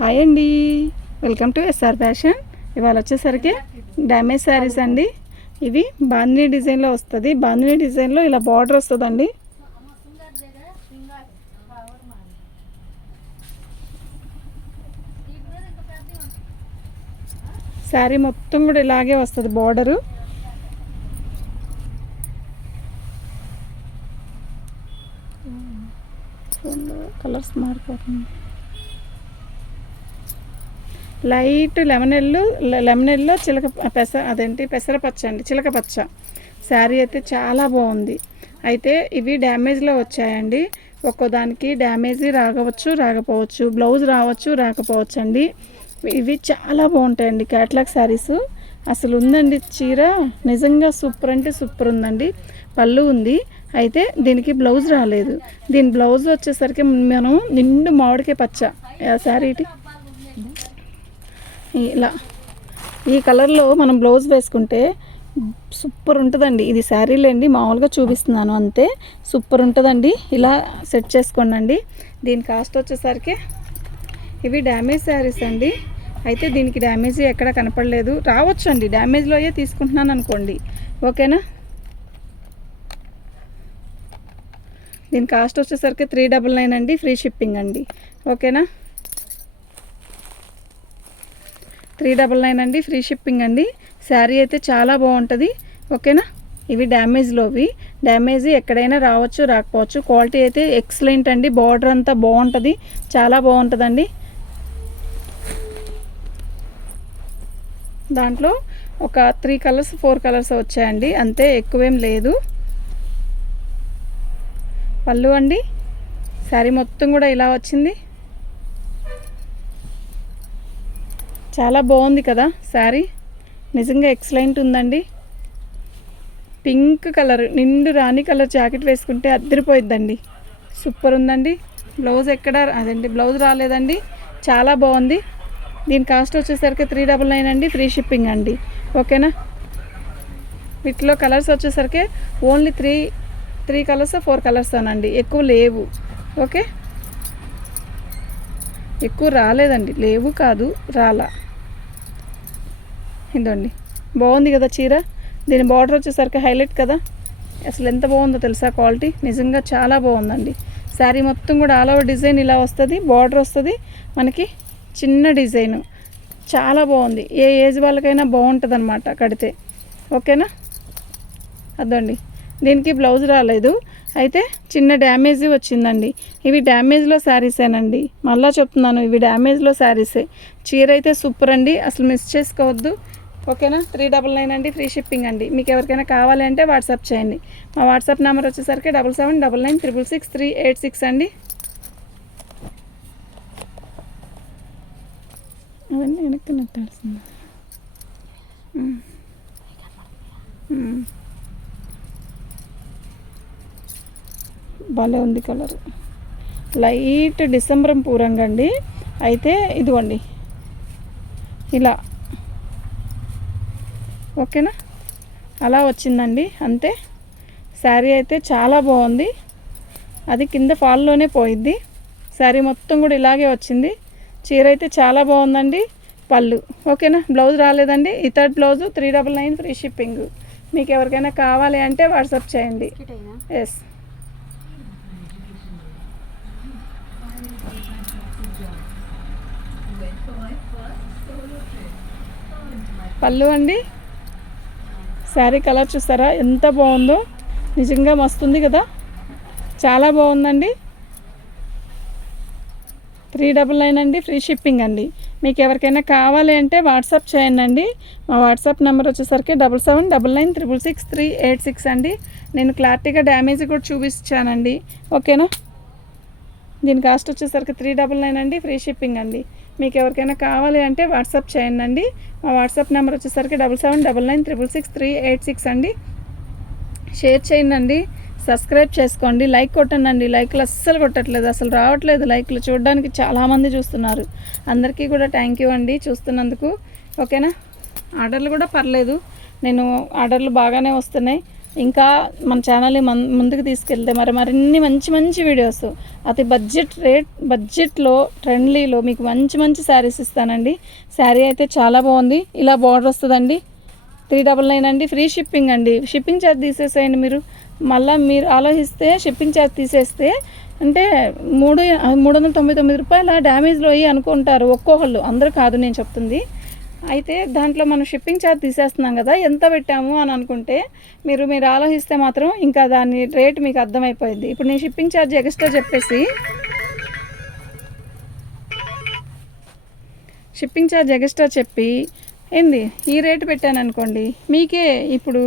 Hi అండి, welcome to SR fashion. ఇవాళ వచ్చేసరికి డ్యామేజ్ శారీస్ అండి. ఇవి బాందినీ డిజైన్లో వస్తుంది. బాందినీ డిజైన్లో ఇలా బార్డర్ వస్తుందండి. శారీ మొత్తం కూడా ఇలాగే వస్తుంది బార్డరు. కలర్స్ మారిపోతుంది. లైట్ లెమన్ ఎల్లో పెసరపచ్చ అండి, చిలక పచ్చ. శారీ అయితే చాలా బాగుంది. అయితే ఇవి డ్యామేజ్లో వచ్చాయండి. ఒక్కోదానికి డ్యామేజ్ రాకపోవచ్చు, బ్లౌజ్ రావచ్చు రాకపోవచ్చు అండి. ఇవి చాలా బాగుంటాయండి, క్యాట్లాగ్ శారీస్. అసలు ఉందండి చీర, నిజంగా సూపర్ అంటే సూపర్ ఉందండి. పళ్ళు ఉంది, అయితే దీనికి బ్లౌజ్ రాలేదు. దీని బ్లౌజ్ వచ్చేసరికి మనం నిండు మామిడికాయ పచ్చ శారీ ఇలా ఈ కలర్లో మనం బ్లౌజ్ వేసుకుంటే సూపర్ ఉంటుందండి. ఇది శారీలేండి, మామూలుగా చూపిస్తున్నాను అంతే. సూపర్ ఉంటుందండి. ఇలా సెట్ చేసుకోండి. దీని కాస్ట్ వచ్చేసరికి ఇవి డ్యామేజ్ శారీస్ అండి. అయితే దీనికి డ్యామేజ్ ఎక్కడ కనపడలేదు. రావచ్చు అండి, డ్యామేజ్లో అయ్యే తీసుకుంటున్నాను అనుకోండి, ఓకేనా. దీని కాస్ట్ వచ్చేసరికి 399 అండి, ఫ్రీ షిప్పింగ్ అండి, ఓకేనా. 399 అండి, ఫ్రీ షిప్పింగ్ అండి. శారీ అయితే చాలా బాగుంటుంది, ఓకేనా. ఇవి డ్యామేజ్లోవి. డ్యామేజ్ ఎక్కడైనా రావచ్చు రాకపోవచ్చు. క్వాలిటీ అయితే ఎక్సలెంట్ అండి. బార్డర్ అంతా బాగుంటుంది, చాలా బాగుంటుందండి. దాంట్లో ఒక 3 కలర్స్ 4 కలర్స్ వచ్చాయండి, అంతే, ఎక్కువేం లేదు. పళ్ళు అండి, శారీ మొత్తం కూడా ఇలా వచ్చింది. చాలా బాగుంది కదా శారీ, నిజంగా ఎక్సలెంట్ ఉందండి. పింక్ కలర్, నిండు రాణి కలర్ జాకెట్ వేసుకుంటే అద్దరిపోయిద్దండి, సూపర్ ఉందండి. బ్లౌజ్ బ్లౌజ్ రాలేదండి, చాలా బాగుంది. దీని కాస్ట్ వచ్చేసరికి 399 అండి, ఫ్రీ షిప్పింగ్ అండి, ఓకేనా. వీటిలో కలర్స్ వచ్చేసరికి ఓన్లీ 3 కలర్స్ 4 కలర్స్ అనండి, ఎక్కువ లేవు, ఓకే. ఎక్కువ రాలేదండి, లేవు కాదు, రాలా. ఇదండి, బాగుంది కదా చీర. దీని బార్డర్ వచ్చేసరికి హైలైట్ కదా, అసలు ఎంత బాగుందో తెలుసా. క్వాలిటీ నిజంగా చాలా బాగుందండి. శారీ మొత్తం కూడా ఆల్ ఓవర్ డిజైన్ ఇలా వస్తుంది. బార్డర్ వస్తుంది మనకి, చిన్న డిజైను, చాలా బాగుంది. ఏ ఏజ్ వాళ్ళకైనా బాగుంటుంది అనమాట కడితే, ఓకేనా. అదండి, దీనికి బ్లౌజ్ రాలేదు, అయితే చిన్న డ్యామేజ్ వచ్చిందండి. ఇవి డ్యామేజ్లో శారీసేనండి, మళ్ళీ చెప్తున్నాను, ఇవి డ్యామేజ్లో శారీసే. చీర అయితే సూపర్ అండి, అసలు మిస్ చేసుకోవద్దు, ఓకేనా. 399 అండి, ఫ్రీ షిప్పింగ్ అండి. మీకు ఎవరికైనా కావాలి అంటే వాట్సాప్ చేయండి. మా వాట్సాప్ నెంబర్ వచ్చేసరికి 7799966386 అండి. అవన్నీ వెనక్కి నెట్టాల్సింది. భలే ఉంది కలర్, లైట్ డిసెంబరం పూరంగా అండి. అయితే ఇదిగోండి ఇలా, ఓకేనా, అలా వచ్చిందండి, అంతే. శారీ అయితే చాలా బాగుంది. అది కింద ఫాల్లోనే పోయిద్ది. శారీ మొత్తం కూడా ఇలాగే వచ్చింది. చీర అయితే చాలా బాగుందండి. పళ్ళు ఓకేనా, బ్లౌజ్ రాలేదండి. ఈ థర్డ్ బ్లౌజు 399 ఫ్రీ షిప్పింగ్. మీకు ఎవరికైనా కావాలి అంటే వాట్సాప్ చేయండి. ఎస్, పళ్ళు అండి. శారీ కలర్ చూస్తారా ఎంత బాగుందో, నిజంగా మస్తుంది కదా, చాలా బాగుందండి. 399 అండి, ఫ్రీ షిప్పింగ్ అండి. మీకు ఎవరికైనా కావాలి అంటే వాట్సాప్ చేయండి. మా వాట్సాప్ నెంబర్ వచ్చేసరికి 7799966386 అండి. నేను క్లారిటీగా డ్యామేజ్ కూడా చూపించానండి, ఓకేనా. దీని కాస్ట్ వచ్చేసరికి 399 అండి, ఫ్రీ షిప్పింగ్ అండి. మీకు ఎవరికైనా కావాలి అంటే వాట్సాప్ చేయండి. మా వాట్సాప్ నెంబర్ వచ్చేసరికి 7799966386 అండి. షేర్ చేయండి, సబ్స్క్రైబ్ చేసుకోండి, లైక్ కొట్టండి. లైక్లు అస్సలు కొట్టట్లేదు, అసలు రావట్లేదు లైక్లు. చూడడానికి చాలామంది చూస్తున్నారు, అందరికీ కూడా థ్యాంక్ యూ అండి చూస్తున్నందుకు, ఓకేనా. ఆర్డర్లు కూడా పర్లేదు, నేను ఆర్డర్లు బాగానే వస్తున్నాయి. ఇంకా మన ఛానల్ని ముందుకు తీసుకెళ్తే మరిన్ని మంచి మంచి వీడియోస్ అతి బడ్జెట్లో ట్రెండ్లీలో మీకు మంచి మంచి శారీస్ ఇస్తానండి. శారీ అయితే చాలా బాగుంది. ఇలా బార్డర్ వస్తుందండి. 399 అండి. ఫ్రీ షిప్పింగ్ అండి. షిప్పింగ్ ఛార్జ్ తీసేసేయండి. మళ్ళీ మీరు ఆలోచిస్తే షిప్పింగ్ ఛార్జ్ తీసేస్తే అంటే 399 రూపాయల డ్యామేజ్లో అయ్యి అనుకుంటారు ఒక్కొక్కళ్ళు, అందరూ కాదు నేను చెప్తుంది. అయితే దాంట్లో మనం షిప్పింగ్ ఛార్జ్ తీసేస్తున్నాం కదా, ఎంత పెట్టాము అని అనుకుంటే మీరు ఆలోచిస్తే మాత్రం ఇంకా దాని రేట్ మీకు అర్థమైపోయింది. ఇప్పుడు నేను షిప్పింగ్ ఛార్జ్ ఎక్స్ట్రా చెప్పి ఏంది ఈ రేటు పెట్టాను అనుకోండి, మీకే ఇప్పుడు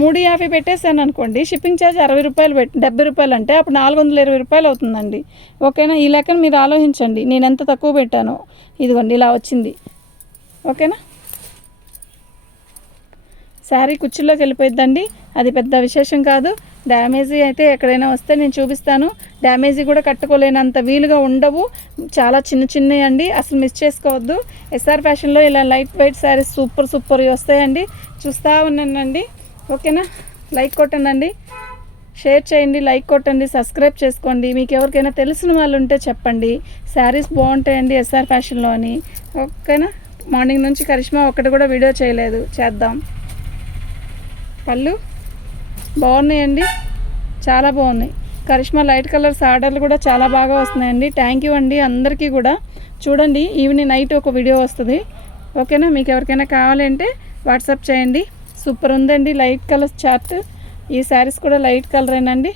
350 పెట్టేశాను అనుకోండి, షిప్పింగ్ ఛార్జ్ 60 రూపాయలు 70 రూపాయలు అంటే అప్పుడు 420 రూపాయలు అవుతుందండి. ఓకేనా? ఈ లెక్కను మీరు ఆలోచించండి. నేను ఎంత తక్కువ పెట్టానో. ఇదిగోండి ఇలా వచ్చింది. ఓకేనా? శారీ కుర్చీలోకి వెళ్ళిపోయిద్దండి. అది పెద్ద విశేషం కాదు. డ్యామేజీ అయితే ఎక్కడైనా వస్తే నేను చూపిస్తాను. డ్యామేజీ కూడా కట్టుకోలేనంత వీలుగా ఉండవు. చాలా చిన్నవి అండి, అసలు మిస్ చేసుకోవద్దు. ఎస్ఆర్ ఫ్యాషన్లో ఇలా లైట్ వెయిట్ శారీస్ సూపర్ వస్తాయండి. చూస్తూ ఉన్నానండి. ఓకేనా? లైక్ కొట్టండి, షేర్ చేయండి, లైక్ కొట్టండి, సబ్స్క్రైబ్ చేసుకోండి. మీకు ఎవరికైనా తెలిసిన వాళ్ళు ఉంటే చెప్పండి. శారీస్ బాగుంటాయండి ఎస్ఆర్ ఫ్యాషన్లో అని. ఓకేనా? మార్నింగ్ నుంచి కరిష్మా ఒక్కటి కూడా వీడియో చేయలేదు, చేద్దాం. పళ్ళు బాగున్నాయండి, చాలా బాగున్నాయి. కరిష్మా లైట్ కలర్స్ ఆర్డర్లు కూడా చాలా బాగా వస్తున్నాయండి. థ్యాంక్ యూ అండి అందరికీ కూడా. చూడండి, ఈవినింగ్ నైట్ ఒక వీడియో వస్తుంది. ఓకేనా? మీకు ఎవరికైనా కావాలంటే వాట్సాప్ చేయండి. సూపర్ ఉందండి లైట్ కలర్స్ చార్ట్. ఈ శారీస్ కూడా లైట్ కలరేనండి,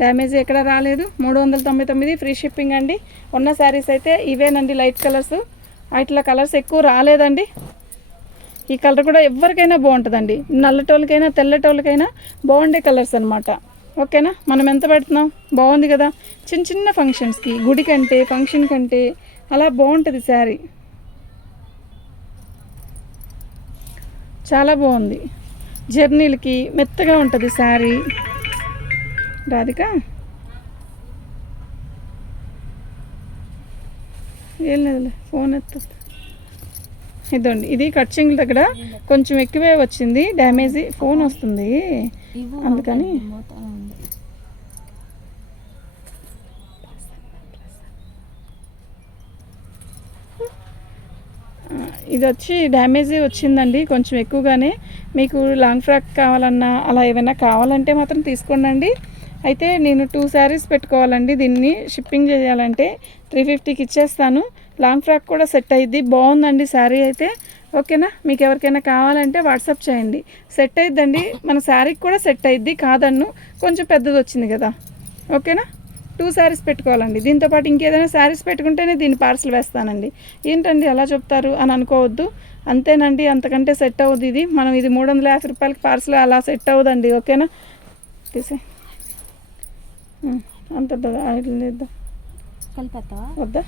డ్యామేజ్ ఎక్కడ రాలేదు. 399 ఫ్రీ షిప్పింగ్ అండి. ఉన్న శారీస్ అయితే ఇవేనండి లైట్ కలర్స్. వాటిలో కలర్స్ ఎక్కువ రాలేదండి. ఈ కలర్ కూడా ఎవరికైనా బాగుంటుందండి, నల్లటోళ్ళకైనా తెల్లటోళ్ళకైనా బాగుండే కలర్స్ అనమాట. ఓకేనా? మనం ఎంత పెడుతున్నాం, బాగుంది కదా. చిన్న ఫంక్షన్స్కి, గుడి కంటే ఫంక్షన్ కంటే అలా బాగుంటుంది శారీ. చాలా బాగుంది. జర్నీలకి మెత్తగా ఉంటుంది శారీ. రాధిక ఏం లేదులే, ఫోన్ ఎత్తుంది. ఇదండి, ఇది కట్చింగ్ దగ్గర కొంచెం ఎక్కువే వచ్చింది డ్యామేజీ. ఫోన్ వస్తుంది అందుకని. ఇది వచ్చి డ్యామేజీ వచ్చిందండి కొంచెం ఎక్కువగానే. మీకు లాంగ్ ఫ్రాక్ కావాలన్నా అలా ఏమైనా కావాలంటే మాత్రం తీసుకోండి. అయితే నేను 2 శారీస్ పెట్టుకోవాలండి. దీన్ని షిప్పింగ్ చేయాలంటే 350కి ఇచ్చేస్తాను. లాంగ్ ఫ్రాక్ కూడా సెట్ అయ్యిద్ది, బాగుందండి శారీ అయితే. ఓకేనా? మీకు ఎవరికైనా కావాలంటే వాట్సాప్ చేయండి. సెట్ అయ్యిద్దండి, మన శారీకి కూడా సెట్ అయ్యిద్ది కాదన్ను. కొంచెం పెద్దది వచ్చింది కదా. ఓకేనా? 2 శారీస్ పెట్టుకోవాలండి. దీంతోపాటు ఇంకేదైనా శారీస్ పెట్టుకుంటేనే దీన్ని పార్సల్ వేస్తానండి. ఏంటండి అలా చెప్తారు అని అనుకోవద్దు. అంతేనండి, అంతకంటే సెట్ అవ్వదు ఇది. మనం ఇది 350 రూపాయలకి పార్సల్ అలా సెట్ అవ్వదండి. ఓకేనా? తీసే అంత ఆయిల్ లేద్దాం, వద్దా?